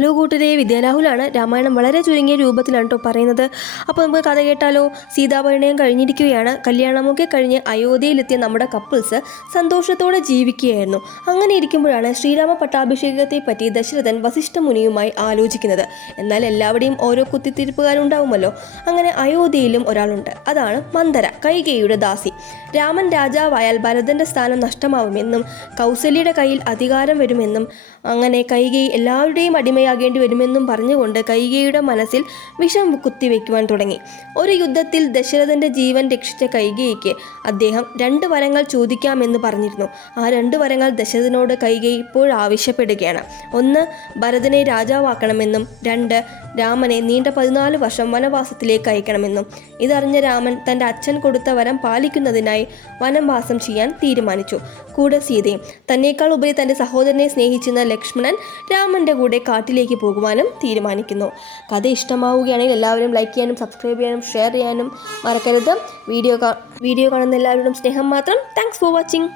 Hello കൂട്ടരെ വിദ്യാരാഹുലാണ് രാമായണം വളരെ ചുരുങ്ങിയ രൂപത്തിലാണ് കേട്ടോ പറയുന്നത്. അപ്പോൾ നമുക്ക് കഥ കേട്ടാലോ? സീതാപരിണയം കഴിഞ്ഞിരിക്കുകയാണ്. കല്യാണമൊക്കെ കഴിഞ്ഞ് അയോധ്യയിലെത്തിയ നമ്മുടെ കപ്പിൾസ് സന്തോഷത്തോടെ ജീവിക്കുകയായിരുന്നു. അങ്ങനെ ഇരിക്കുമ്പോഴാണ് ശ്രീരാമ പട്ടാഭിഷേകത്തെ പറ്റി ദശരഥൻ വസിഷ്ഠ മുനിയുമായി ആലോചിക്കുന്നത്. എന്നാൽ എല്ലാവരുടെയും ഓരോ കുത്തിത്തിരിപ്പുകാരുണ്ടാവുമല്ലോ. അങ്ങനെ അയോധ്യയിലും ഒരാളുണ്ട്. അതാണ് മന്ദര കൈകേയുടെ ദാസി. രാമൻ രാജാവായാൽ ഭരതന്റെ സ്ഥാനം നഷ്ടമാവുമെന്നും കൗസല്യയുടെ കയ്യിൽ അധികാരം വരുമെന്നും അങ്ങനെ കൈകേയി എല്ലാവരുടെയും അടിമയാകേണ്ടി വരുമെന്നും പറഞ്ഞുകൊണ്ട് കൈകേയുടെ മനസ്സിൽ വിഷം കുത്തിവെക്കുവാൻ തുടങ്ങി. ഒരു യുദ്ധത്തിൽ ദശരഥന്റെ ജീവൻ രക്ഷിച്ച കൈകേയിക്ക് അദ്ദേഹം രണ്ട് വരങ്ങൾ ചോദിക്കാമെന്ന് പറഞ്ഞിരുന്നു. ആ രണ്ട് വരങ്ങൾ ദശരഥനോട് കൈകേയി ഇപ്പോൾ ആവശ്യപ്പെടുകയാണ്. ഒന്ന് ഭരതനെ രാജാവാക്കണമെന്നും രണ്ട് രാമനെ നീണ്ട പതിനാല് വർഷം വനവാസത്തിലേക്ക് അയക്കണമെന്നും. ഇതറിഞ്ഞ രാമൻ തന്റെ അച്ഛൻ കൊടുത്ത വരം പാലിക്കുന്നതിനായി വനവാസം ചെയ്യാൻ തീരുമാനിച്ചു. കൂടെ സീതയും. തന്നേക്കാൾ ഉപരി തന്റെ സഹോദരനെ സ്നേഹിച്ചിരുന്ന ലക്ഷ്മണൻ രാമന്റെ കൂടെ കാട്ടിലേക്ക് പോകുവാനും തീരുമാനിക്കുന്നു. കഥ ഇഷ്ടമാവുകയാണെങ്കിൽ എല്ലാവരും ലൈക്ക് ചെയ്യാനും സബ്സ്ക്രൈബ് ചെയ്യാനും ഷെയർ ചെയ്യാനും മറക്കരുത്. വീഡിയോ വീഡിയോ കാണുന്ന എല്ലാവരോടും സ്നേഹം മാത്രം. Thanks for watching